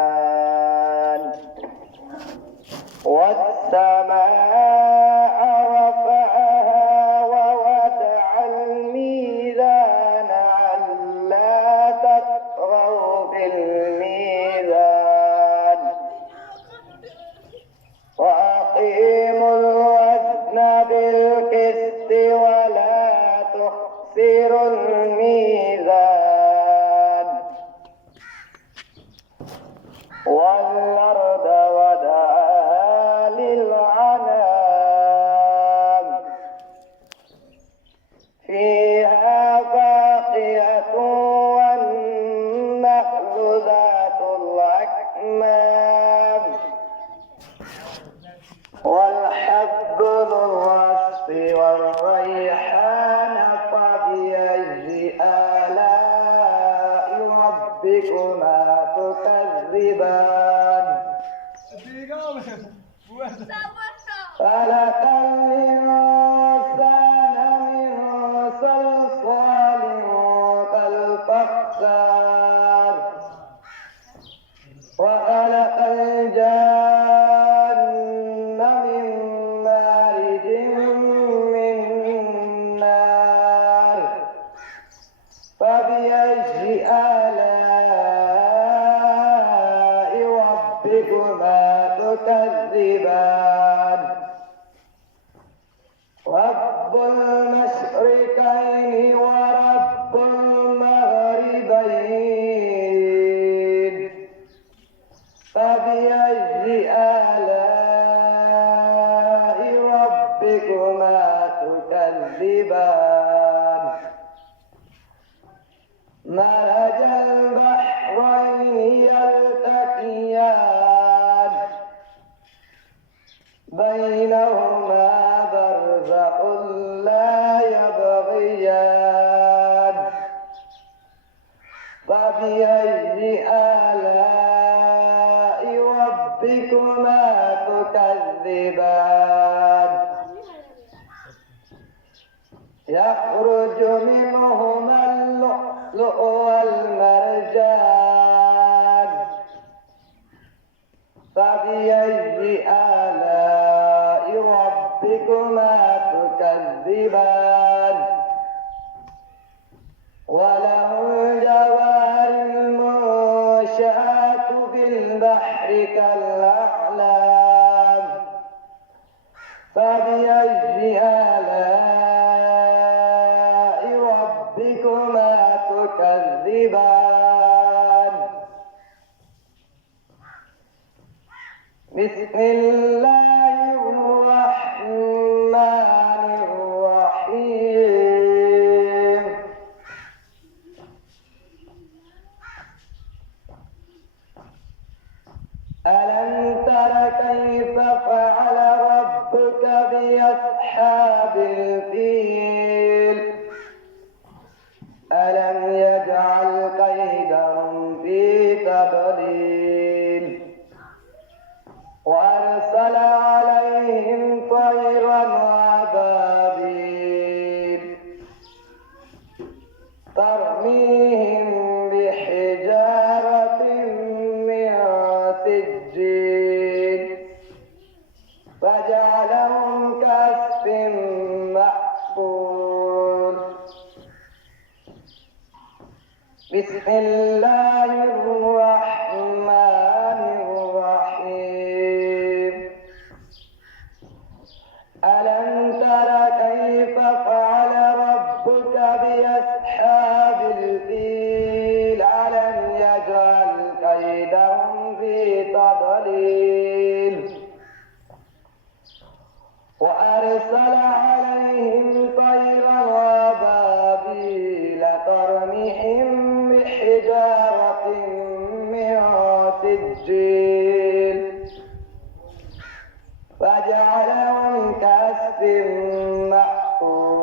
يسجدان والسماء رفعها ووضع الميزان ألا تطغوا في الميزان وأقيموا الوزن بالقسط ولا تخسروا الميزان والأرض وضعها للأنام فيها فاكهة والنخل ذات الأكمام والحب ذو العصف والريحان فبأي آلاء ربكما تكذبان خلق الإنسان من صلصال كالفخار وخلق الجن من مارج من نار فبأي آلاء ربكما تكذبان رب المشرقين ورب المغربين فبأي آلاء ربكما تكذبان مرج البحرين يلتقيان بينهما برزخ لا يبغيان فبأي آلاء ربكما تكذبان يخرج منهما اللؤلؤ والمرجان فبأي آلاء ربكما تكذبان وله الجوار المنشآت في البحر كالأعلام فبأي آلاء ربكما تكذبان بسم الله الرحمن الرحيم ألم تر كيف فعل ربك بأصحاب الفيل ألم يجعل كيدهم في تضليل وأرسل عليهم طيرا أبابيل ترميهم بحجارة من سجيل فجعلهم كعصف مأكول بسم الله الرحمن الرحيم ألم تر كيف فعل ربك بأصحاب الفيل ألم يجعل كيدهم في تضليل وأرسل عليهم طيرا أبابيل ترميهم بحجارة من سجيل فجعلهم كعصف مأكول